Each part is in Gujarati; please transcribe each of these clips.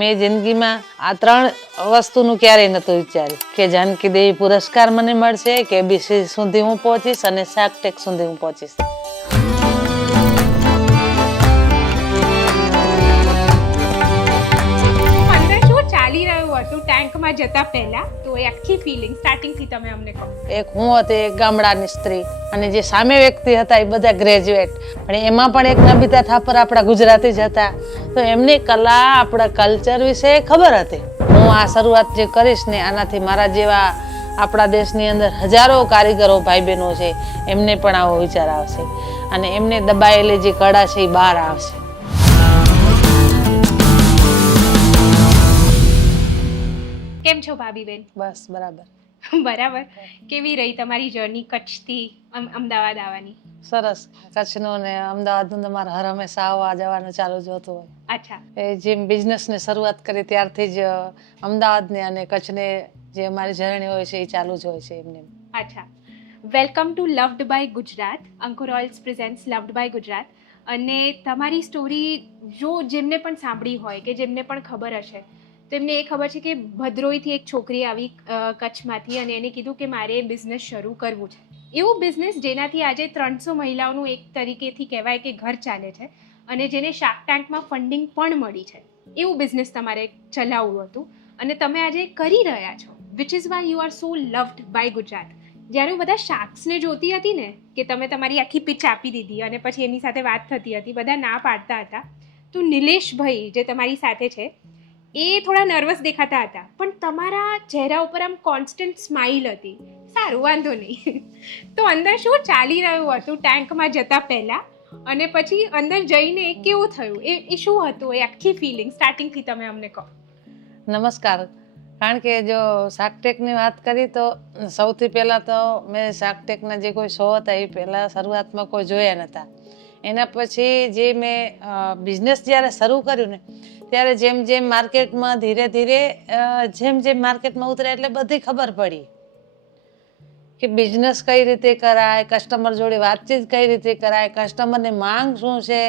મેં જિંદગીમાં આ ત્રણ વસ્તુનું ક્યારેય નહોતું વિચાર્યું કે જાનકી દેવી પુરસ્કાર મને મળશે, KBC સુધી હું પહોંચીશ અને શાર્ક ટેન્ક સુધી હું પહોંચીશ. ચાલી રહ્યું હતું ટેન્કમાં જતા પહેલા, તો એ આખી ફિલિંગ સ્ટાર્ટિંગથી તમે અમને કહો. એક હું હતી, એક ગામડાની સ્ત્રી, અને જે સામે વ્યક્તિ હતા એ બધા ગ્રેજ્યુએટ, પણ એમાં પણ એક નમિતા થાપર આપણા ગુજરાતી જ હતા. તો એમની કલા, આપણા કલ્ચર વિશે ખબર હતી. હું આ શરૂઆત જે કરીશ ને, આનાથી મારા જેવા આપણા દેશની અંદર હજારો કારીગરો ભાઈ બહેનો છે, એમને પણ આવો વિચાર આવશે અને એમને દબાયેલી જે કળા છે એ બહાર આવશે. કેમ છો ભાભીબેન? બસ બરાબર. બરાબર. કેવી રહી તમારી જર્ની કચ્છથી અમદાવાદ આવવાની? સરસ. કચ્છનું ને અમદાવાદનું તમારે હર હંમેશા આવવા જવાનું ચાલુ જ હોતું હોય. અચ્છા. એ જેમ બિઝનેસને શરૂઆત કરી ત્યારથી જ અમદાવાદને અને કચ્છને જે અમારી જર્ની હોય છે એ ચાલુ જ હોય છે એમને. અચ્છા. Welcome to loved by Gujarat. Ankur oils presents loved by Gujarat. અને તમારી સ્ટોરી જેમને પણ સાંભળી હોય કે જેમને પણ ખબર હશે, તો એમને એ ખબર છે કે ભદ્રોઈથી એક છોકરી આવી કચ્છમાંથી અને એને કીધું કે મારે બિઝનેસ શરૂ કરવું છે. એવું બિઝનેસ જેનાથી આજે 300 મહિલાઓનું એક તરીકેથી કહેવાય કે ઘર ચાલે છે અને જેને શાર્ક ટેન્કમાં ફંડિંગ પણ મળી છે. એવું બિઝનેસ તમારે ચલાવવું હતું અને તમે આજે કરી રહ્યા છો, which is why you are so loved by Gujarat. જ્યારે હું બધા શાર્ક્સને જોતી હતી ને, કે તમે તમારી આખી પિચ આપી દીધી અને પછી એની સાથે વાત થતી હતી, બધા ના પાડતા હતા, તો નિલેશભાઈ જે તમારી સાથે છે એ થોડા નર્વસ દેખાતા હતા, પણ તમારા ચહેરા ઉપર આમ કોન્સ્ટન્ટ સ્માઇલ હતી. સારું, વાંધો નહીં. તો અંદર શું ચાલી રહ્યું હતું ટેન્કમાં જતા પહેલા અને પછી અંદર જઈને કેવું થયું, એ શું હતું, એ આખી ફિલિંગ સ્ટાર્ટિંગથી તમે અમને કહો. નમસ્કાર. કારણ કે જો શાર્ક ટેન્કની વાત કરી તો સૌથી પહેલાં તો મેં શાર્ક ટેન્કના જે કોઈ શો હતા એ પહેલાં શરૂઆતમાં કોઈ જોયા નહોતા. એના પછી જે મેં બિઝનેસ જ્યારે શરૂ કર્યું ને, ત્યારે જેમ જેમ માર્કેટમાં ધીરે ધીરે જેમ માર્કેટમાં ઉતરે એટલે બધી ખબર પડી કે બિઝનેસ કઈ રીતે કરાય, કસ્ટમર જોડે વાતચીત કઈ રીતે કરાય, કસ્ટમરની માંગ શું છે.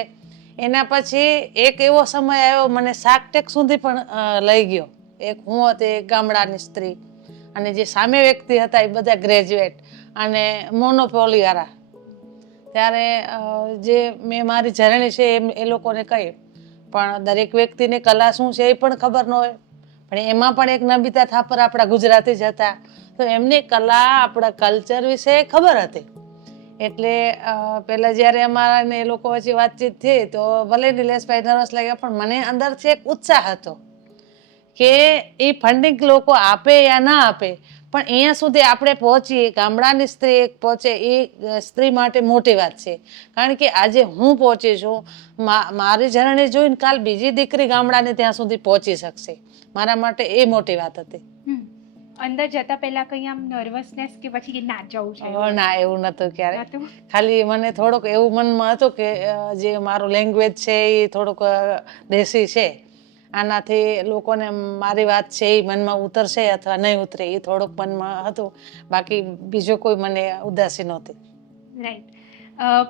એના પછી એક એવો સમય આવ્યો, મને શાર્ક ટેન્ક સુધી પણ લઈ ગયો. એક હું હતી, એક ગામડાની સ્ત્રી, અને જે સામે વ્યક્તિ હતા એ બધા ગ્રેજ્યુએટ અને મોનોપોલીવાળા. ત્યારે જે મેં મારી જર્ની છે એ લોકોને કહી, પણ દરેક વ્યક્તિને કલા શું છે એ પણ ખબર ન હોય. પણ એમાં પણ એક નમિતા થાપર આપણા ગુજરાતી જ હતા, તો એમની કલા, આપણા કલ્ચર વિશે ખબર હતી. એટલે પહેલાં જ્યારે અમારાને એ લોકો વચ્ચે વાતચીત થઈ તો ભલે નિલેશભાઈ નર્વસ લાગ્યા, પણ મને અંદરથી એક ઉત્સાહ હતો કે એ ફંડિંગ લોકો આપે યા ના આપે, પણ અહીંયા સુધી આપણે પહોંચીએ, ગામડાની સ્ત્રી એક પહોંચે, એ સ્ત્રી માટે મોટી વાત છે. કારણ કે આજે હું પહોંચી છું, મારી જર્ની જોઈને કાલ બીજી દીકરી ગામડાને ત્યાં સુધી પહોંચી શકશે. મારા માટે એ મોટી વાત હતી. અંદર જતા પહેલા કઈ આમ નર્વસનેસ કે પછી ના જવું છે? ના, એવું નહોતું ક્યારે. ખાલી મને થોડુંક એવું મનમાં હતું કે જે મારું લેંગ્વેજ છે એ થોડુંક દેશી છે, આનાથી લોકોને મારી વાત છે એ મનમાં ઉતરશે અથવા નહીં ઉતરે, એ થોડુંક મનમાં હતું. બાકી બીજો કોઈ મને ઉદાસી નહોતી. રાઈટ.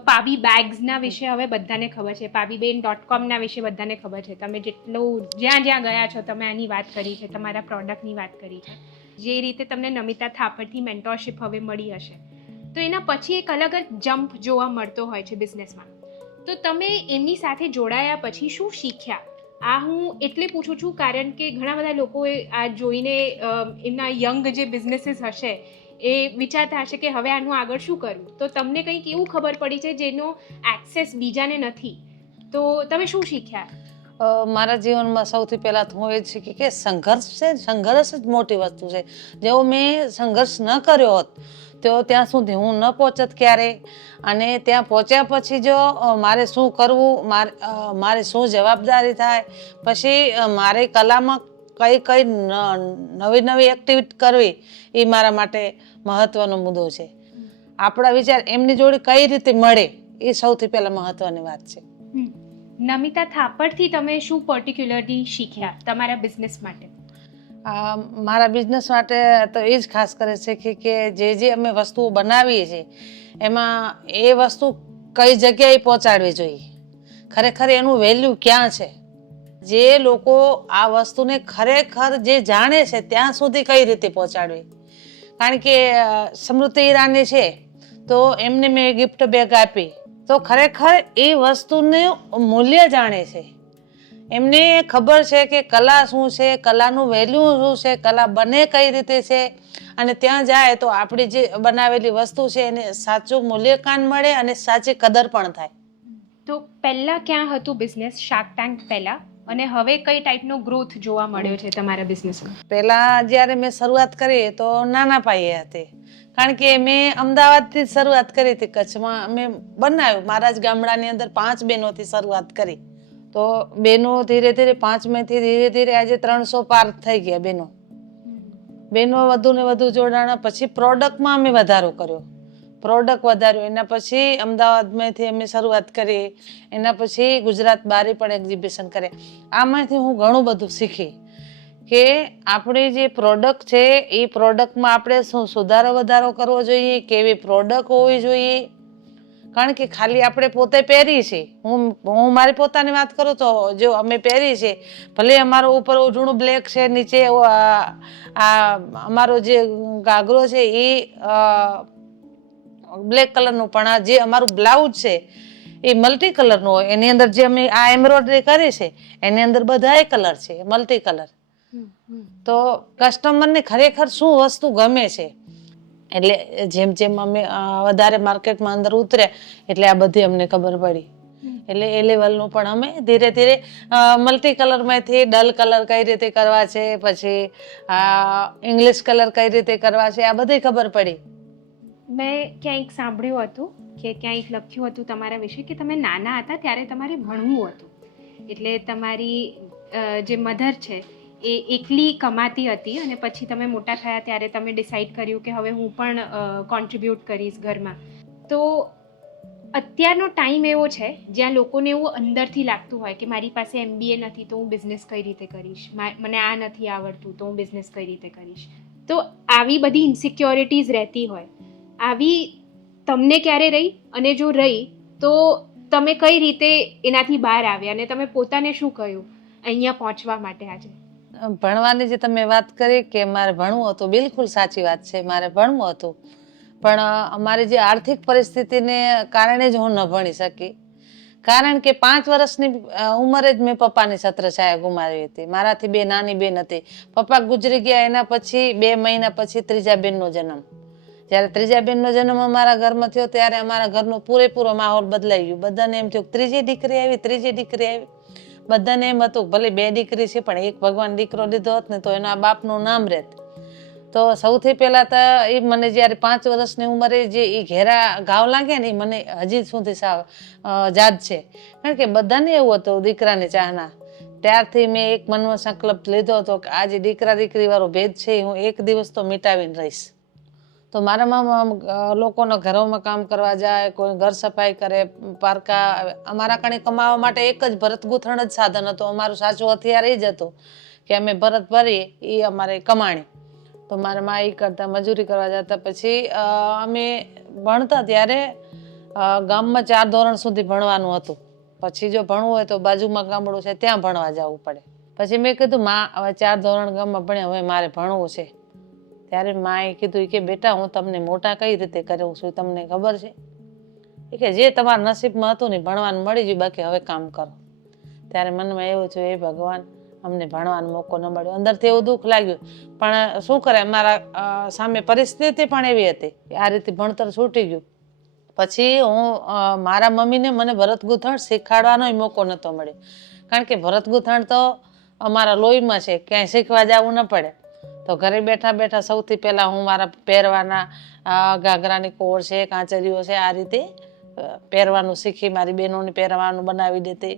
પાબી બેગ્સના વિશે હવે બધાને ખબર છે, pabiben.com વિશે બધાને ખબર છે. તમે જેટલું જ્યાં ગયા છો તમે આની વાત કરી છે, તમારા પ્રોડક્ટની વાત કરી છે. જે રીતે તમને નમિતા થાપરથી મેન્ટોરશિપ હવે મળી હશે, તો એના પછી એક અલગ જ જમ્પ જોવા મળતો હોય છે બિઝનેસમાં. તો તમે એમની સાથે જોડાયા પછી શું શીખ્યા? આ હું એટલે પૂછું છું કારણ કે ઘણા બધા લોકોએ આ જોઈને એમના યંગ જે બિઝનેસીસ હશે એ વિચારતા હશે કે હવે આનું આગળ શું કરવું. તો તમને કંઈક એવું ખબર પડી છે જેનો એક્સેસ બીજાને નથી, તો તમે શું શીખ્યા? મારા જીવનમાં સૌથી પહેલાં તો હું એ જ શીખી કે સંઘર્ષ છે, સંઘર્ષ જ મોટી વસ્તુ છે. જેવો મેં સંઘર્ષ ન કર્યો હોત તો ત્યાં સુધી હું ન પહોંચત ક્યારેય. અને ત્યાં પહોંચ્યા પછી જો મારે શું કરવું, મારે શું જવાબદારી થાય, પછી મારે કલામાં કઈ નવી એક્ટિવિટી કરવી, એ મારા માટે મહત્વનો મુદ્દો છે. આપણા વિચાર એમની જોડે કઈ રીતે મળે, એ સૌથી પહેલાં મહત્વની વાત છે. નમિતા થાપરથી તમે શું પર્ટિક્યુલરલી શીખ્યા તમારા બિઝનેસ માટે? મારા બિઝનેસ માટે તો એ જ ખાસ કરે છે કે જે અમે વસ્તુઓ બનાવીએ છીએ એમાં એ વસ્તુ કઈ જગ્યાએ પહોંચાડવી જોઈએ, ખરેખર એનું વેલ્યુ ક્યાં છે. જે લોકો આ વસ્તુને ખરેખર જે જાણે છે ત્યાં સુધી કઈ રીતે પહોંચાડવી. કારણ કે સ્મૃતિ ઈરાની છે તો એમને મેં ગિફ્ટ બેગ આપી તો ખરેખર એ વસ્તુનું મૂલ્ય જાણે છે. એમને ખબર છે કે કલા શું છે, કલાનું વેલ્યુ શું છે, કલા બને કઈ રીતે છે, અને ત્યાં જાય તો આપણી જે બનાવેલી વસ્તુ છે એને સાચું મૂલ્યાંકન મળે અને સાચી કદર પણ થાય. તો પહેલા ક્યાં હતું બિઝનેસ શાર્ક ટેન્ક પહેલા, અને હવે કઈ ટાઈપનો ગ્રોથ જોવા મળ્યો છે તમારા બિઝનેસમાં? પહેલા જ્યારે મેં શરૂઆત કરી તો નાના પાયે હતી, કારણ કે મેં અમદાવાદથી જ શરૂઆત કરી હતી. કચ્છમાં મેં બનાવ્યું, મારા જ ગામડાની અંદર 5 બહેનોથી શરૂઆત કરી. તો બહેનો ધીરે ધીરે 5માંથી ધીરે ધીરે આજે 300 પાર થઈ ગયા બહેનો વધુ ને વધુ જોડાણા. પછી પ્રોડક્ટમાં અમે વધારો કર્યો, પ્રોડક્ટ વધાર્યો. એના પછી અમદાવાદમાંથી અમે શરૂઆત કરી, એના પછી ગુજરાત બહાર પણ એક્ઝિબિશન કર્યા. આમાંથી હું ઘણું બધું શીખી કે આપણી જે પ્રોડક્ટ છે એ પ્રોડક્ટમાં આપણે શું સુધારો વધારો કરવો જોઈએ, કેવી પ્રોડક્ટ હોવી જોઈએ. કારણ કે ખાલી આપણે પોતે પહેરી છે, હું મારી પોતાની વાત કરું તો જો અમે પહેરી છે, ભલે અમારો ઉપર ઓઢણું બ્લેક છે, નીચે અમારો જે ગાગરો છે એ બ્લેક કલરનું, પણ આ જે અમારું બ્લાઉઝ છે એ મલ્ટી કલરનું હોય. એની અંદર જે અમે આ એમ્બ્રોઇડરી કરી છે એની અંદર બધાય કલર છે, મલ્ટી કલર. તો કસ્ટમરને ખરેખર શું વસ્તુ ગમે છે, એટલે જેમ જેમ અમે વધારે માર્કેટમાં અંદર ઉતર્યા એટલે આ બધી અમને ખબર પડી. એટલે એ લેવલનું પણ અમે ધીરે ધીરે મલ્ટી કલરમાંથી ડલ કલર કઈ રીતે કરવા છે, પછી ઇંગ્લિશ કલર કઈ રીતે કરવા છે, આ બધી ખબર પડી. મેં ક્યાંક સાંભળ્યું હતું કે ક્યાંક લખ્યું હતું તમારા વિશે કે તમે નાના હતા ત્યારે તમારે ભણવું હતું, એટલે તમારી જે મધર છે એ એકલી કમાતી હતી, અને પછી તમે મોટા થયા ત્યારે તમે ડિસાઈડ કર્યું કે હવે હું પણ કોન્ટ્રીબ્યુટ કરીશ ઘરમાં. તો અત્યારનો ટાઈમ એવો છે જ્યાં લોકોને એવું અંદરથી લાગતું હોય કે મારી પાસે MBA નથી તો હું બિઝનેસ કઈ રીતે કરીશ, મને આ નથી આવડતું તો હું બિઝનેસ કઈ રીતે કરીશ. તો આવી બધી ઇન્સિક્યોરિટીઝ રહેતી હોય, આવી તમને ક્યારે રહી, અને જો રહી તો તમે કઈ રીતે એનાથી બહાર આવ્યા, અને તમે પોતાને શું કહ્યું અહીંયા પહોંચવા માટે? આજે ભણવાની જે તમે વાત કરી કે મારે ભણવું હતું, બિલકુલ સાચી વાત છે, મારે ભણવું હતું. પણ અમારી જે આર્થિક પરિસ્થિતિને કારણે જ હું ન ભણી શકી. કારણ કે 5 વર્ષની ઉંમરે જ મેં પપ્પાની છત્રછાયા ગુમાવી હતી. મારાથી 2 નાની બેન હતી. પપ્પા ગુજરી ગયા એના પછી 2 મહિના પછી ત્રીજા બેનનો જન્મ. જ્યારે ત્રીજા બેનનો જન્મ અમારા ઘરમાં થયો ત્યારે અમારા ઘરનો પૂરેપૂરો માહોલ બદલાઈ ગયો. બધાને એમ થયું ત્રીજી દીકરી આવી. બધાને એમ હતું ભલે 2 દીકરી છે પણ એક ભગવાન દીકરો લીધો હોત ને તો એના બાપનું નામ રહેત. તો સૌથી પહેલા તો એ મને જ્યારે 5 વર્ષની ઉંમરે જે એ ઘેરા ઘાવ લાગ્યા ને એ મને હજી સુધી યાદ છે. કારણ કે બધાને એવું હતું દીકરાની ચાહના. ત્યારથી મેં એક મનમાં સંકલ્પ લીધો હતો કે આજે દીકરા દીકરી વાળો ભેદ છે હું એક દિવસ તો મિટાવીને રહીશ. તો મારામાં લોકોના ઘરોમાં કામ કરવા જાય, કોઈ ઘર સફાઈ કરે, પારકા. અમારા કણે કમાવા માટે એક જ ભરત ગૂંથણ જ સાધન હતું. અમારું સાચું હથિયાર એ જ હતું કે અમે ભરત ભરીએ એ અમારે કમાણી. તો મારા મા એ કરતા, મજૂરી કરવા જતા. પછી અમે ભણતા ત્યારે ગામમાં 4 ધોરણ સુધી ભણવાનું હતું. પછી જો ભણવું હોય તો બાજુમાં ગામડું છે ત્યાં ભણવા જવું પડે. પછી મેં કીધું માં હવે 4 ધોરણ ગામમાં ભણ્યા, હવે મારે ભણવું છે. ત્યારે માએ કીધું કે બેટા હું તમને મોટા કઈ રીતે કરું છું તમને ખબર છે? કે જે તમારા નસીબમાં હતું ને ભણવાનું મળી ગયું, બાકી હવે કામ કરો. ત્યારે મનમાં એવું થયું એ ભગવાન અમને ભણવાનો મોકો ન મળ્યો. અંદરથી એવું દુઃખ લાગ્યું, પણ શું કરે મારા સામે પરિસ્થિતિ પણ એવી હતી કે આ રીતે ભણતર છૂટી ગયું. પછી હું મારા મમ્મીને મને ભરત ગૂંથણ શીખવાડવાનો મોકો નહોતો મળ્યો. કારણ કે ભરત ગૂંથણ તો અમારા લોહીમાં છે, ક્યાંય શીખવા જવું ન પડે. તો ઘરે બેઠા બેઠા સૌથી પહેલા હું મારા પહેરવાના ઘાઘરાની કોર છે, કાંચરીઓ છે, આ રીતે પહેરવાનું શીખી. મારી બહેનોને પહેરવાનું બનાવી દેતી,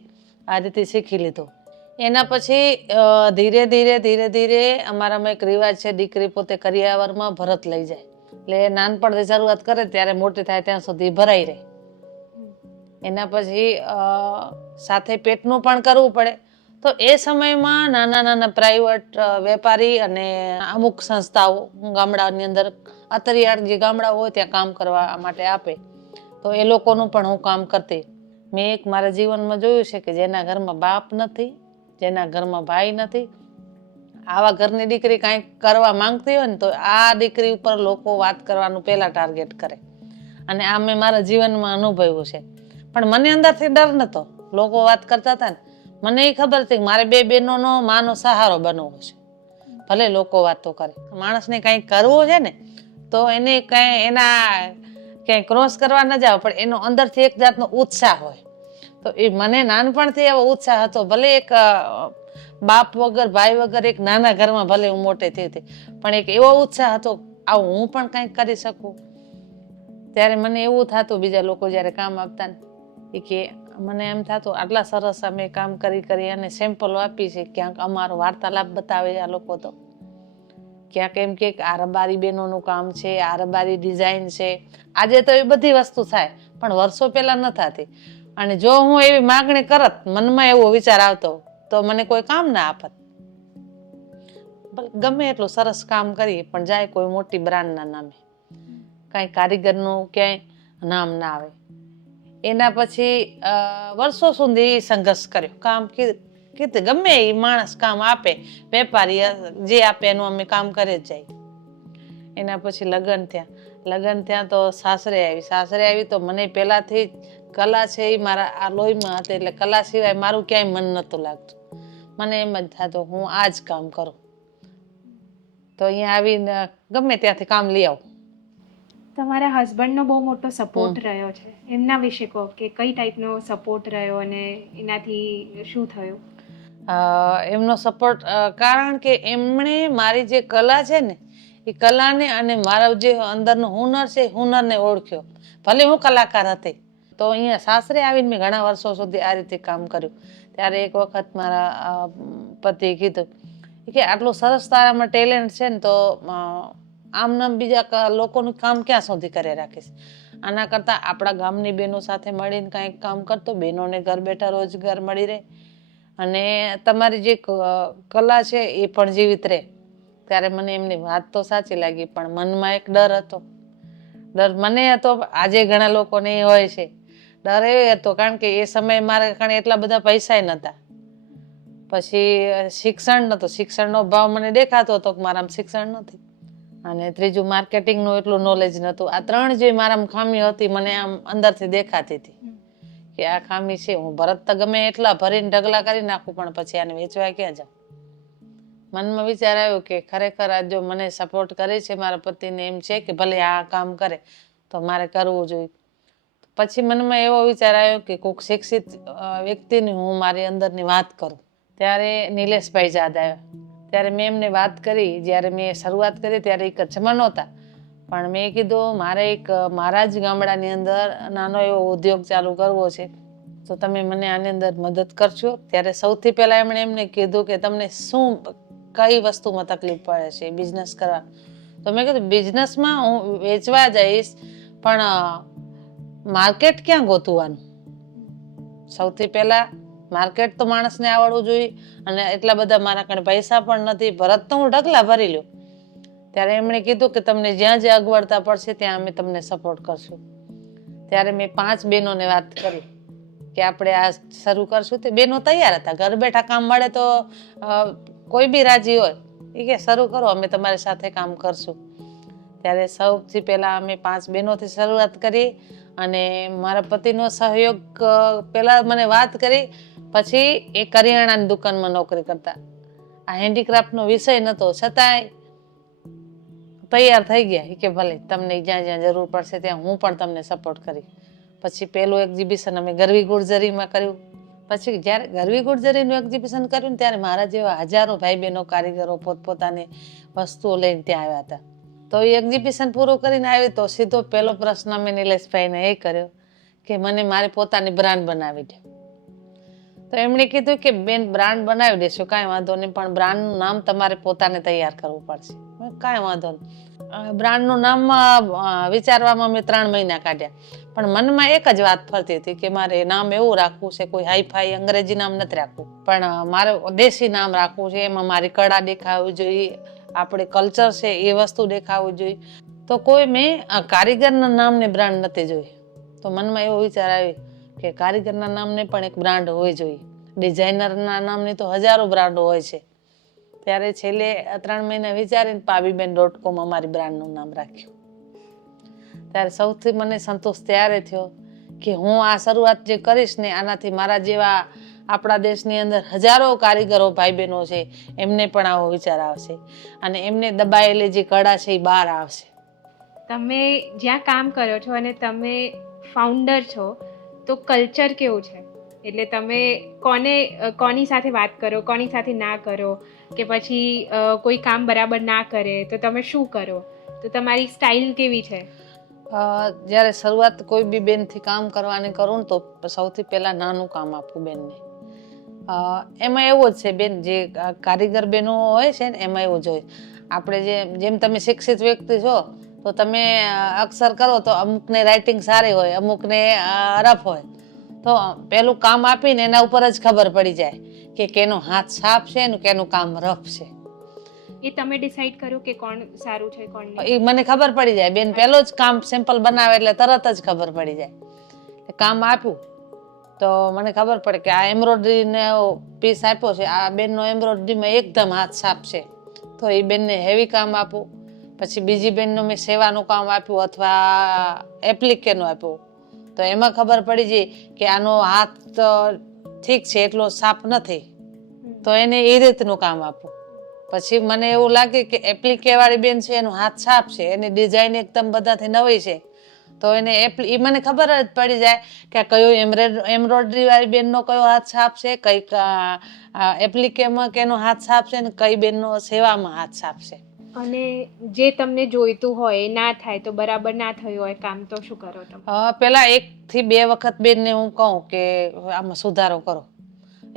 આ રીતે શીખી લીધું. એના પછી ધીરે ધીરે અમારામાં એક રિવાજ છે દીકરી પોતે કરિયાવરમાં ભરત લઈ જાય. એટલે નાનપણથી શરૂઆત કરે ત્યારે મોટી થાય ત્યાં સુધી ભરાઈ રહે. એના પછી સાથે પેટનું પણ કરવું પડે. તો એ સમયમાં નાના પ્રાઇવેટ વેપારી અને અમુક સંસ્થાઓ ગામડાની અંદર અત્તરિયાળ જે ગામડાઓ હોય ત્યાં કામ કરવા માટે આપે. તો એ લોકોનું પણ હું કામ કરતી. મેં એક મારા જીવનમાં જોયું છે કે જેના ઘરમાં બાપ નથી જેના ઘરમાં ભાઈ નથી. આવા ઘરની દીકરી કાંઈક કરવા માંગતી હોય ને તો આ દીકરી ઉપર લોકો વાત કરવાનું પહેલા ટાર્ગેટ કરે. અને આ મેં મારા જીવનમાં અનુભવ્યું છે. પણ મને અંદરથી ડર નહોતો. લોકો વાત કરતા હતા ને, મને એ ખબર હતી કે મારે 2 બહેનોનો માનો સહારો બનવો છે. ભલે લોકો વાતો કરે, માણસને કંઈક કરવું છે ને તો એને કંઈ એના ક્યાંય ક્રોસ કરવા ન જાવ, પણ એનો અંદરથી એક જાતનો ઉત્સાહ હોય. તો એ મને નાનપણથી એવો ઉત્સાહ હતો. ભલે એક બાપ વગર ભાઈ વગર એક નાના ઘરમાં ભલે હું મોટી થઈ હતી, પણ એક એવો ઉત્સાહ હતો આવું હું પણ કંઈક કરી શકું. ત્યારે મને એવું થતું, બીજા લોકો જ્યારે કામ આપતા ને કે મને એમ થતું આટલા સરસ અમે કામ કરી અને સેમ્પલો આપી છે, ક્યાંક અમારો વાર્તાલાપ બતાવે આ લોકો. તો ક્યાંક એમ કે આ રબારી બહેનોનું કામ છે, આ રબારી ડિઝાઇન છે. આજે તો એ બધી વસ્તુ થાય, પણ વર્ષો પહેલા ન થતી. અને જો હું એવી માગણી કરત, મનમાં એવો વિચાર આવતો તો મને કોઈ કામ ના આપત. ગમે એટલું સરસ કામ કરીએ પણ જાય કોઈ મોટી બ્રાન્ડના નામે, કાંઈ કારીગરનું ક્યાંય નામ ના આવે. એના પછી વર્ષો સુધી સંઘર્ષ કર્યો. કામ કીધું ગમે એ માણસ કામ આપે, વેપારી જે આપે એનું અમે કામ કરી જ જાય. એના પછી લગ્ન થયા તો સાસરે આવી તો મને પહેલાથી કલા છે એ મારા આ લોહીમાં હતી. એટલે કલા સિવાય મારું ક્યાંય મન નહોતું લાગતું. મને એમ જ થતું હું આ જ કામ કરું. તો અહીંયા આવીને ગમે ત્યાંથી કામ લઈ આવું. તમારા હસબન્ડનો બહુ મોટો સપોર્ટ રહ્યો છે, એમના વિશે કહો કે કઈ ટાઈપનો સપોર્ટ રહ્યો અને એનાથી શું થયું? એમનો સપોર્ટ કારણ કે એમણે મારી જે કલા છે ને એ કલાને અને મારો જે અંદરનો હુનર છે એ હુનરને ઓળખ્યો. ભલે હું કલાકાર હતી તો અહીંયા સાસરે આવીને મેં ઘણા વર્ષો સુધી આ રીતે કામ કર્યું. ત્યારે એક વખત મારા પતિએ કીધું કે આટલું સરસ તારામાં ટેલેન્ટ છે ને તો આમ નામ બીજા લોકોનું કામ ક્યાં સુધી કરે રાખીશ. આના કરતાં આપણા ગામની બહેનો સાથે મળીને કાંઈક કામ કરતો, બહેનોને ઘર બેઠા રોજગાર મળી રહે અને તમારી જે કલા છે એ પણ જીવિત રહે. ત્યારે મને એમની વાત તો સાચી લાગી, પણ મનમાં એક ડર હતો. ડર મને હતો, આજે ઘણા લોકોને એ હોય છે. ડર એ હતો કારણ કે એ સમયે મારા કારણે એટલા બધા પૈસા નહોતા. પછી શિક્ષણ નહોતું. શિક્ષણનો ભાવ મને દેખાતો હતો કે મારામાં શિક્ષણ નથી. અને ત્રીજું માર્કેટિંગનું એટલું નોલેજ નહોતું. આ 3 જે મારામાં ખામી હતી મને આમ અંદરથી દેખાતી હતી કે આ ખામી છે. હું ભરત તો ગમે એટલા ભરીને ઢગલા કરી નાખું, પણ પછી આને વેચવા ક્યાં જાઉં. મનમાં વિચાર આવ્યો કે ખરેખર આ જો મને સપોર્ટ કરે છે મારા પતિને એમ છે કે ભલે આ કામ કરે તો મારે કરવું જોઈએ. પછી મનમાં એવો વિચાર આવ્યો કે કોઈક શિક્ષિત વ્યક્તિની હું મારી અંદરની વાત કરું. ત્યારે નિલેશભાઈ જાદ આવ્યા. ત્યારે મેં એમને વાત કરી. જ્યારે મેં શરૂઆત કરી ત્યારે એક જમા નહોતા, પણ મેં કીધું મારે એક મારા જ ગામડાની અંદર નાનો એવો ઉદ્યોગ ચાલુ કરવો છે, તો તમે મને આની અંદર મદદ કરશો? ત્યારે સૌથી પહેલા એમણે એમને કીધું કે તમને કઈ વસ્તુમાં તકલીફ પડે છે બિઝનેસ કરવા? તો મેં કીધું બિઝનેસમાં હું વેચવા જઈશ, પણ માર્કેટ ક્યાં ગોતવાનું? સૌથી પહેલા માર્કેટ તો માણસને આવડવું જોઈએ, અને એટલા બધા મારા કણે પૈસા પણ નથી. ભરત તો હું ઢગલા ભરી લ્યો. ત્યારે એમણે કીધું કે તમને જ્યાં જ્યાં અગવડતા પડશે ત્યાં અમે તમને સપોર્ટ કરશું. ત્યારે મેં 5 બહેનોને વાત કરી કે આપણે આ શરૂ કરશું. તે બહેનો તૈયાર હતા. ઘર બેઠા કામ મળે તો કોઈ બી રાજી હોય. એ કે શરૂ કરો, અમે તમારી સાથે કામ કરશું. ત્યારે સૌથી પહેલા અમે 5 બહેનોથી શરૂઆત કરી અને મારા પતિનો સહયોગ પહેલા મને વાત કરી. પછી એ કરિયાણાની દુકાનમાં નોકરી કરતા. આ હેન્ડીક્રાફ્ટનો વિષય નહોતો, છતાંય તૈયાર થઈ ગયા કે ભલે તમને જ્યાં જ્યાં જરૂર પડશે ત્યાં હું પણ તમને સપોર્ટ કરી. પછી પહેલું એક્ઝિબિશન અમે ગરવી ગુર્જરીમાં કર્યું. પછી જ્યારે ગરવી ગુર્જરીનું એક્ઝિબિશન કર્યું ને ત્યારે મારા જેવા હજારો ભાઈ બહેનો કારીગરો પોતપોતાની વસ્તુઓ લઈને ત્યાં આવ્યા હતા. તો એ એક્ઝિબિશન પૂરું કરીને આવી તો સીધો પહેલો પ્રશ્ન મેં નિલેશભાઈને એ કર્યો કે મને મારી પોતાની બ્રાન્ડ બનાવી દે. તો એમણે કીધું કે બેન બ્રાન્ડ બનાવી દેશું, કાંઈ વાંધો નહીં, પણ બ્રાન્ડનું નામ તમારે પોતાને તૈયાર કરવું પડશે. કાંઈ વાંધો નહીં. બ્રાન્ડનું નામ વિચારવામાં મેં 3 મહિના કાઢ્યા, પણ મનમાં એક જ વાત ફરતી હતી કે મારે નામ એવું રાખવું છે, કોઈ હાઈફાઈ અંગ્રેજી નામ નથી રાખવું, પણ મારે દેશી નામ રાખવું છે. એમાં મારી કળા દેખાવી જોઈએ, આપણે કલ્ચર છે એ વસ્તુ દેખાવું જોઈએ. તો કોઈ મેં કારીગરના નામને બ્રાન્ડ નથી જોઈ. તો મનમાં એવો વિચાર આવ્યો કે કારીગરના નામને પણ એક બ્રાન્ડ હોવી જોઈએ. ડિઝાઇનરના નામની તો હજારો બ્રાન્ડો હોય છે. ત્યારે છેલ્લે 3 મહિના વિચારીને pabiben.com અમારી બ્રાન્ડનું નામ રાખ્યું. ત્યારે સૌથી મને સંતોષ ત્યારે થયો કે હું આ શરૂઆત જે કરીશ ને આનાથી મારા જેવા આપણા દેશની અંદર હજારો કારીગરો ભાઈ બહેનો છે એમને પણ આવો વિચાર આવશે અને એમને દબાયેલી જે કળા છે એ બહાર આવશે. તમે જ્યાં કામ કરો છો અને તમે ફાઉન્ડર છો તો કલ્ચર કેવું છે? એટલે તમે કોની સાથે વાત કરો, કોની સાથે ના કરો, કે પછી કોઈ કામ બરાબર ના કરે તો તમે શું કરો? તો તમારી સ્ટાઇલ કેવી છે? જ્યારે શરૂઆત કોઈ બી બેનથી કામ કરવાની કરું ને તો સૌથી પહેલાં નાનું કામ આપું બેનને. એમાં એવું જ છે બેન, જે કારીગર બહેનો હોય છે ને એમાં એવું જ હોય. આપણે જેમ તમે શિક્ષિત વ્યક્તિ છો તો તમે અક્ષર કરો તો અમુકને રાઇટિંગ સારી હોય, અમુકને રફ હોય, તો પેલું કામ આપીને એના ઉપર જ ખબર પડી જાય કે કેનો હાથ સાફ છે ને કેનું કામ રફ છે. એ તમે ડિસાઈડ કરો કે કોણ સારું છે કોણ નહીં? એ મને ખબર પડી જાય બેન, પેલો જ કામ સિમ્પલ બનાવે એટલે તરત જ ખબર પડી જાય. કામ આપ્યું તો મને ખબર પડે કે આ એમ્બ્રોઇડરીને પીસ આપ્યો છે, આ બેનનો એમ્બ્રોઇડરીમાં એકદમ હાથ સાફ છે, તો એ બેનને હેવી કામ આપું. પછી બીજી બેનનું મેં સેવાનું કામ આપ્યું અથવા એપ્લિકેનું આપ્યું તો એમાં ખબર પડી જાય કે આનો હાથ ઠીક છે એટલો સાફ નથી, તો એને એ રીતનું કામ આપું. પછી મને એવું લાગે કે એપ્લિકેવાળી બેન છે એનો હાથ સાફ છે, એની ડિઝાઇન એકદમ બધાથી નવી છે, તો એને એ મને ખબર જ પડી જાય કે કયો એમ્બ્રોઇડરી વાળી બેનનો કયો હાથ સાફ છે, કઈ એપ્લિકેમાં કેનો હાથ સાફ છે ને કઈ બેનનો સેવામાં હાથ સાફ છે. અને જે તમને જોઈતું હોય એ ના થાય તો બરાબર ના થયું હોય કામ, તો શું કરો તમે? પેલા 1 થી 2 વખત બેનને હું કહું કે આમાં સુધારો કરો.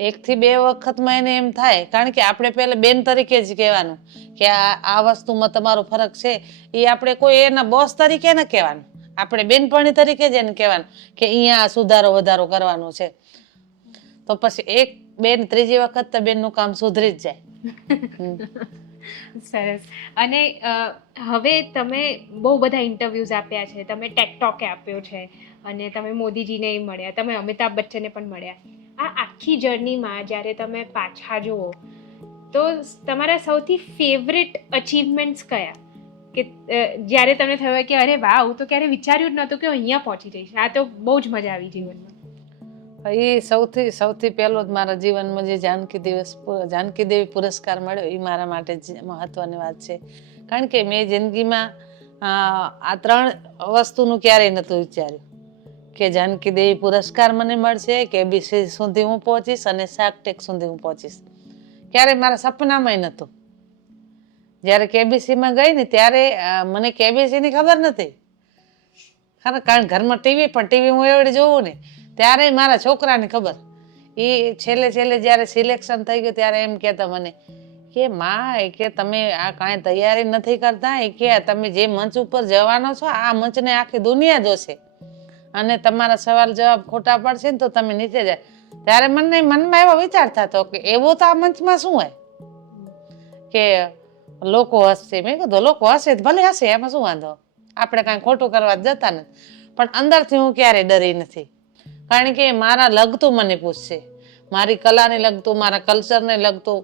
1 થી 2 વખતમાં એને એમ થાય, કારણ કે આપણે પહેલા બેન તરીકે જ કહેવાનું કે આ વસ્તુમાં તમારો ફરક છે. એ આપણે કોઈ એના બોસ તરીકે ન કહેવાનું, આપણે બેનપણી તરીકે જ એને કહેવાનું કે અહીંયા સુધારો વધારો કરવાનો છે. તો પછી 1, 2, 3જી વખત તો બેનનું કામ સુધરી જ જાય. સરસ. અને હવે તમે બહુ બધા ઇન્ટરવ્યૂઝ આપ્યા છે, તમે ટેકટોકે આપ્યો છે અને તમે મોદીજીને મળ્યા, તમે અમિતાભ બચ્ચનને પણ મળ્યા. આ આખી જર્નીમાં જ્યારે તમે પાછા જુઓ તો તમારા સૌથી ફેવરેટ અચીવમેન્ટ્સ કયા? કે જ્યારે તમને થયું કે અરે વાહ, હું તો ક્યારે વિચાર્યું જ નહોતું કે હું અહીંયા પહોંચી જઈશ, આ તો બહુ જ મજા આવી જીવનમાં? એ સૌથી પહેલો જ મારા જીવનમાં જે જાનકી દેવી પુરસ્કાર મળ્યો એ મારા માટે જ મહત્વની વાત છે. કારણ કે મેં જિંદગીમાં આ 3 વસ્તુનું ક્યારેય નહોતું વિચાર્યું કે જાનકી દેવી પુરસ્કાર મને મળશે, KBC સુધી હું પહોંચીશ અને શાર્ક ટેન્ક સુધી હું પહોંચીશ. ક્યારેય મારા સપનામાંય નહોતું. જ્યારે KBCમાં ગઈ ને ત્યારે મને KBCની ખબર નથી, કારણ ઘરમાં ટીવી હું એવડે જોઉં ને, ત્યારે મારા છોકરાને ખબર. એ છેલ્લે જ્યારે સિલેક્શન થઈ ગયું ત્યારે એમ કહેતા મને કે માં, એ કે તમે આ કાંઈ તૈયારી નથી કરતા, એ કે તમે જે મંચ ઉપર જવાનો છો આ મંચને આખી દુનિયા જોશે અને તમારા સવાલ જવાબ ખોટા પડશે ને તો તમે નીચે જાય. ત્યારે મનમાં એવો વિચાર થતો કે એવું તો આ મંચમાં શું હોય કે લોકો હસશે. મેં કીધું લોકો હશે ભલે હશે, એમાં શું વાંધો, આપણે કાંઈ ખોટું કરવા જતા નથી. પણ અંદરથી હું ક્યારેય ડરી નથી, કારણ કે મારા લગતું મને પૂછશે, મારી કલાને લગતું, મારા કલ્ચરને લગતું,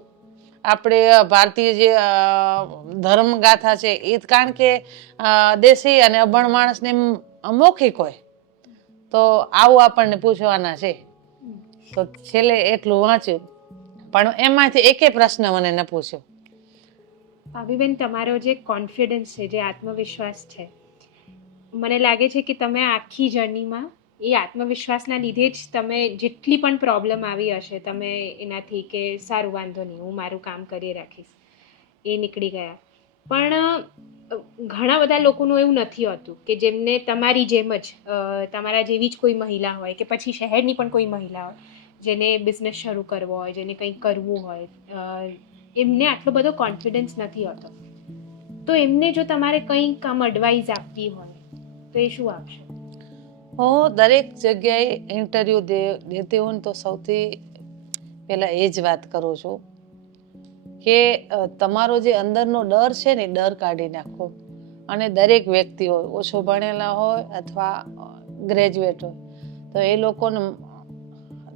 આપણે ભારતીય જે ધર્મગાથા છે એ, કારણ કે દેશી અને અભણ માણસને મૌખિક હોય તો આવું આપણને પૂછવાના છે. તો છેલ્લે એટલું વાંચ્યું પણ એમાંથી એકે પ્રશ્ન મને ન પૂછ્યો. પાબીબેન, તમારો જે કોન્ફિડન્સ છે, જે આત્મવિશ્વાસ છે, મને લાગે છે કે તમે આખી જર્નીમાં એ આત્મવિશ્વાસના લીધે જ તમે જેટલી પણ પ્રોબ્લેમ આવી હશે તમે એનાથી કે સારું વાંધો નહીં, હું મારું કામ કરી રાખીશ, એ નીકળી ગયા. પણ ઘણા બધા લોકોનું એવું નથી હોતું કે જેમને તમારી જેમ જ તમારા જેવી જ કોઈ મહિલા હોય કે પછી શહેરની પણ કોઈ મહિલા હોય જેને બિઝનેસ શરૂ કરવો હોય, જેને કંઈક કરવું હોય, એમને આટલો બધો કોન્ફિડન્સ નથી હોતો. તો એમને જો તમારે કંઈક આમ એડવાઇસ આપવી હોય તો એ શું આપશો? હું દરેક જગ્યાએ ઇન્ટરવ્યૂ દેતી હોઉં ને તો સૌથી પહેલાં એ જ વાત કરું છું કે તમારો જે અંદરનો ડર છે ને, ડર કાઢી નાખો. અને દરેક વ્યક્તિ હોય, ઓછો ભણેલા હોય અથવા ગ્રેજ્યુએટ હોય, તો એ લોકોને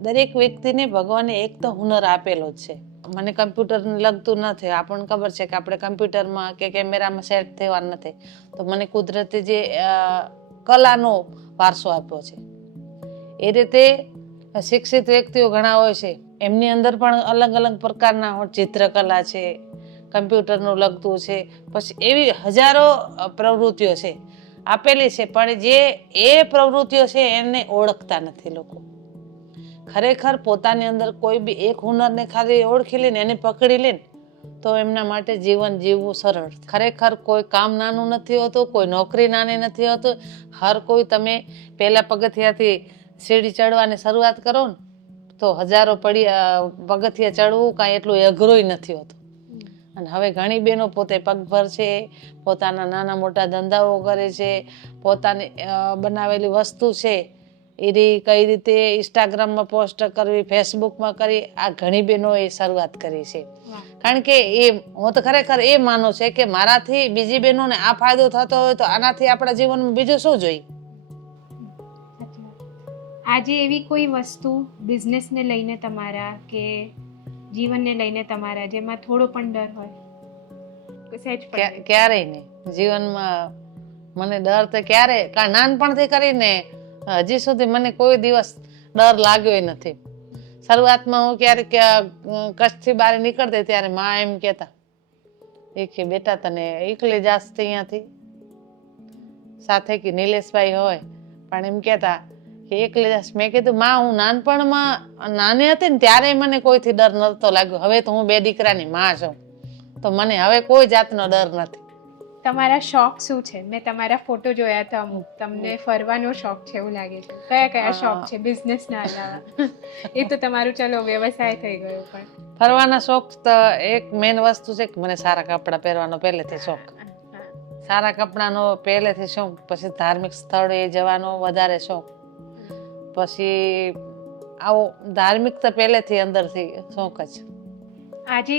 દરેક વ્યક્તિને ભગવાને એક તો હુનર આપેલો જ છે. મને કમ્પ્યુટરને લગતું નથી, આપણને ખબર છે કે આપણે કમ્પ્યુટરમાં કે કેમેરામાં સેટ થવા નથી, તો મને કુદરતે જે કલાનો વારસો આપ્યો છે. એ રીતે શિક્ષિત વ્યક્તિઓ ઘણા હોય છે, એમની અંદર પણ અલગ અલગ પ્રકારના ચિત્રકલા છે, કમ્પ્યુટરનું લગતું છે, પછી એવી હજારો પ્રવૃત્તિઓ છે આપેલી છે, પણ જે એ પ્રવૃત્તિઓ છે એને ઓળખતા નથી લોકો. ખરેખર પોતાની અંદર કોઈ બી એક હુનરને ખાલી ઓળખી લે ને એને પકડી લે ને તો એમના માટે જીવન જીવવું સરળ. ખરેખર કોઈ કામ નાનું નથી હોતું, કોઈ નોકરી નાની નથી હોતું. હર કોઈ, તમે પહેલા પગથિયાથી સીડી ચડવાની શરૂઆત કરો ને તો હજારો પગથિયા ચડવું કાંઈ એટલું અઘરું નથી હોતું. અને હવે ઘણી બહેનો પોતે પગભર છે, પોતાના નાના મોટા ધંધાઓ કરે છે, પોતાની બનાવેલી વસ્તુ છે એ કઈ રીતે ઇન્સ્ટાગ્રામમાં પોસ્ટ કરવી, ફેસબુકમાં કરી, આ ઘણી બહેનોએ શરૂઆત કરી છે. કારણ કે હું તો ખરેખર એ માનું છે કે મારાથી બીજી બહેનોને આ ફાયદો થતો હોય તો આનાથી આપણા જીવનમાં બીજું શું જોઈએ. આજે એવી કોઈ વસ્તુ બિઝનેસને લઈને તમારા કે જીવનને લઈને તમારા જેમાં થોડો પણ ડર હોય? ક્યારેય નહીં જીવનમાં મને ડર તો કારણ નાનપણથી કરીને હજી સુધી મને કોઈ દિવસ ડર લાગ્યો નથી. શરૂઆતમાં હું ક્યારેક કચ્છથી બહાર નીકળતી ત્યારે માં એમ કહેતા કે બેટા તને એકલી જાસ અહીંયાથી, સાથે કે નિલેશભાઈ હોય પણ એમ કહેતા કે એકલી જાસ. મેં કીધું માં, હું નાનપણમાં નાની હતી ને ત્યારે મને કોઈથી ડર નતો લાગ્યો. હવે તો હું 2 દીકરાની માં છું તો મને હવે કોઈ જાતનો ડર નથી. તમારા શોખ શું છે? મેં તમારા ફોટો જોયા હતા અમુક, તમને ફરવાનો શોખ છે એવું લાગે છે. કયા કયા શોખ છે બિઝનેસના અલાવા? એ તો તમારું ચલો વ્યવસાય થઈ ગયો, પણ ફરવાના શોખ તો એક મેઇન વસ્તુ છે કે મને સારા કપડાં પહેરવાનો પહેલેથી શોખ. સારા કપડાનો પહેલેથી શોખ. પછી ધાર્મિક સ્થળે જવાનો વધારે શોખ. પછી આવો ધાર્મિક તો પહેલેથી અંદરથી શોખ જ. આજે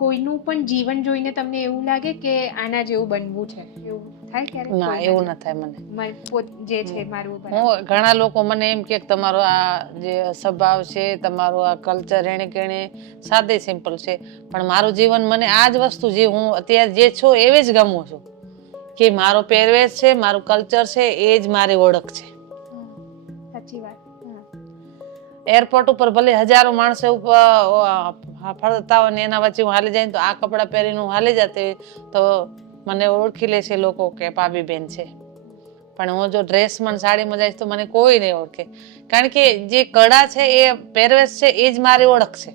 કોઈનું પણ જીવન જોઈને તમને એવું લાગે કે આના જેવું બનવું છે, એવું થાય ક્યારે? ના, એવું ના થાય મને. જે છે મારું. હું ઘણા લોકો મને એમ કે તમારો આ જે સ્વભાવ છે, તમારું આ કલ્ચર એને કેણે સાદે સિમ્પલ છે, પણ મારું જીવન મને આ જ વસ્તુ જે હું અત્યારે જે છું એવી જ ગમું છું કે મારો પહેરવેશ છે, મારું કલ્ચર છે, એ જ મારી ઓળખ છે. સાચી વાત. એરપોર્ટ ઉપર ભલે હજારો માણસો ફરતા હોય ને એના વચ્ચે હું હાલી જાય તો આ કપડાં પહેરીને હું હાલી જતી તો મને ઓળખી લે છે લોકો કે પાબીબેન છે. પણ હું જો ડ્રેસમાં સાડીમાં જઈશ તો મને કોઈ નહીં ઓળખે, કારણ કે જે કળા છે, એ પહેરવેશ છે, એ જ મારી ઓળખ છે.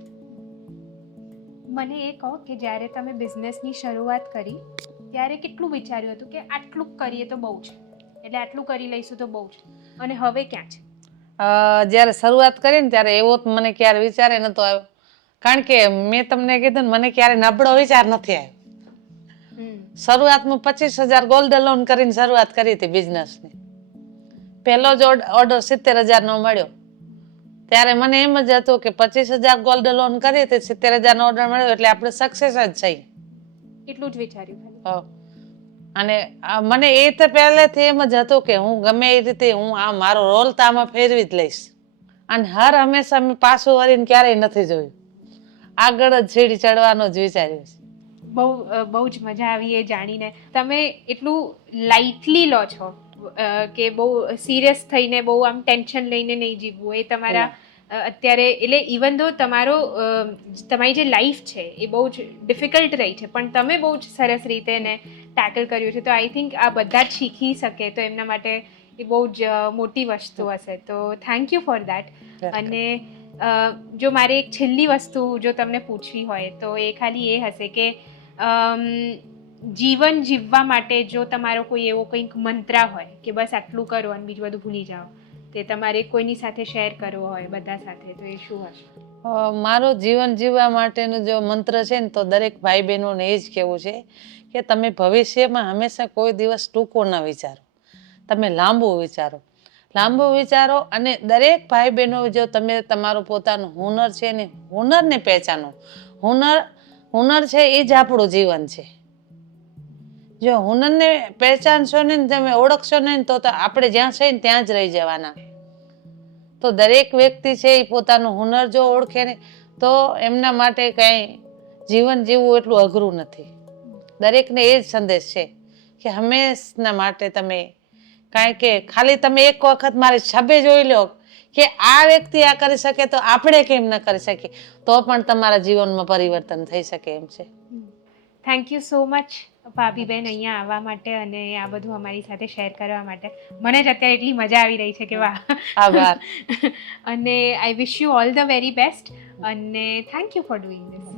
મને એ કહો કે જ્યારે તમે બિઝનેસની શરૂઆત કરી ત્યારે કેટલું વિચાર્યું હતું કે આટલું કરીએ તો બહુ છે, એટલે આટલું કરી લઈશું તો બહુ છે, અને હવે ક્યાં છે? જ્યારે શરૂઆત કરી ને ત્યારે એવો મને ક્યારે વિચારે નતો આવ્યો, કારણ કે મેં તમને કીધું ને મને ક્યારે નબળો વિચાર નથી આવ્યો. શરૂઆતમાં 25,000 ગોલ્ડ લોન કરીને શરૂઆત કરી હતી બિઝનેસની. પહેલો જ ઓર્ડર 70,000 નો મળ્યો ત્યારે મને એમ જ હતું કે 25,000 ગોલ્ડ લોન કરી હતી, 70,000 નો ઓર્ડર મળ્યો એટલે આપણે સક્સેસ જ છીએ. એટલું જ વિચાર્યું. અને મને એ તો પહેલેથી એમ જ હતું કે હું ગમે એ રીતે હું આ મારો રોલ તો આમાં ફેરવી જ લઈશ. અને હંમેશા મેં પાછું વળીને ક્યારેય નથી જોયું, આગળ જ સીડી ચડવાનો જ વિચાર્યું છે. બહુ જ મજા આવી એ જાણીને. તમે એટલું લાઇટલી લો છો કે બહુ સિરિયસ થઈને બહુ આમ ટેન્શન લઈને નહીં જીવવું, એ તમારા અત્યારે એટલે ઇવન ધો તમારી જે લાઈફ છે એ બહુ જ ડિફિકલ્ટ રહી છે, પણ તમે બહુ જ સરસ રીતે એને ટેકલ કર્યું છે. તો આઈ થિંક આ બધા જ શીખી શકે તો એમના માટે એ બહુ જ મોટી વસ્તુ હશે. તો થેન્ક યુ ફોર દેટ. અને જો મારે એક છેલ્લી વસ્તુ જો તમને પૂછવી હોય તો એ ખાલી એ હશે કે જીવન જીવવા માટે જો તમારો કોઈ એવો કંઈક મંત્ર હોય કે બસ આટલું કરો અને બીજું બધું ભૂલી જાઓ, તે તમારે કોઈની સાથે શેર કરવો હોય બધા સાથે, તો એ શું હશે? મારો જીવન જીવવા માટેનો જો મંત્ર છે ને તો દરેક ભાઈ બહેનોને એ જ કહેવું છે કે તમે ભવિષ્યમાં હંમેશા કોઈ દિવસ ટૂંકો ન વિચારો, તમે લાંબુ વિચારો. અને દરેક ભાઈ બહેનો જો તમે તમારું પોતાનું હુનર છે ને હુનરને પહેચાનો. હુનર છે એ જ આપણું જીવન છે. જો હુનરને પહેચાનશો ને તમે ઓળખશો ને તો આપણે જ્યાં છે ને ત્યાં જ રહી જવાના. તો દરેક વ્યક્તિ છે એ પોતાનું હુનર જો ઓળખે ને તો એમના માટે કંઈ જીવન જીવવું એટલું અઘરું નથી. દરેકને એ જ સંદેશ છે કે હંમેશના માટે તમે કારણ કે ખાલી તમે એક વખત મારી છબે જોઈ લો કે આ વ્યક્તિ આ કરી શકે તો આપણે કેમ ન કરી શકીએ, તો પણ તમારા જીવનમાં પરિવર્તન થઈ શકે એમ છે. થેન્ક યુ સો મચ ભાભીબેન અહીંયા આવવા માટે અને આ બધું અમારી સાથે શેર કરવા માટે. મને જ અત્યારે એટલી મજા આવી રહી છે કે વાહ. આભાર. અને I wish you all the very best અને thank you for doing this.